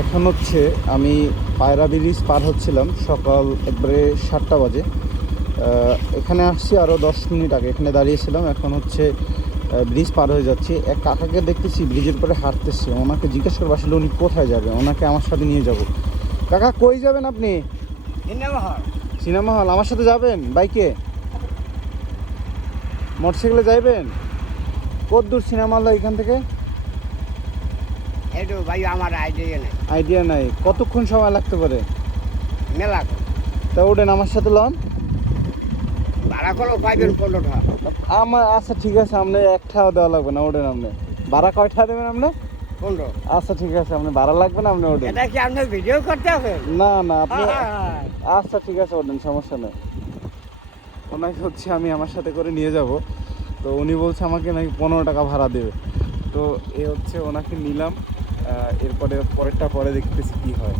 এখন হচ্ছে আমি পায়রা ব্রিজ পার হচ্ছিলাম সকাল একবারে 7টা বাজে। এখানে আসছি আরও 10 মিনিট আগে, এখানে দাঁড়িয়েছিলাম। এখন হচ্ছে ব্রিজ পার হয়ে যাচ্ছি। এক কাকাকে দেখতেছি ব্রিজের উপরে হাঁটতেছে, ওনাকে জিজ্ঞেস করবো আসলে উনি কোথায় যাবে, ওনাকে আমার সাথে নিয়ে যাব। কাকা কই যাবেন আপনি? সিনেমা হল আমার সাথে যাবেন? বাইকে মোটরসাইকেলে যাইবেন? কত দূর সিনেমা হল এখান থেকে? এই তো ভাই আমার আইডিয়া নেই, আইডিয়া নাই। কতক্ষণ সময় লাগতে পারে? মেলা তা ওঠেন আমার সাথে লন। ভাড়া করো পাইবেন 15 টাকা। আমার আচ্ছা ঠিক আছে, আপনি একটা দেওয়া লাগবে না, ওঠেন আপনি। ভাড়া কয়টা দেবেন আপনি? 15। আচ্ছা ঠিক আছে, আপনি ভাড়া লাগবে না, আপনি ওঠেন। এটা কি আপনি ভিডিও করতে হবে? না না আপনি আচ্ছা ঠিক আছে ওঠেন, সমস্যা নেই। ওনাকে হচ্ছে আমি আমার সাথে করে নিয়ে যাব। তো উনি বলছে আমাকে নাকি 15 টাকা ভাড়া দেবে। তো এ হচ্ছে ওনাকে নিলাম। এরপরে পরেরটা পরে দেখতেছি কী হয়।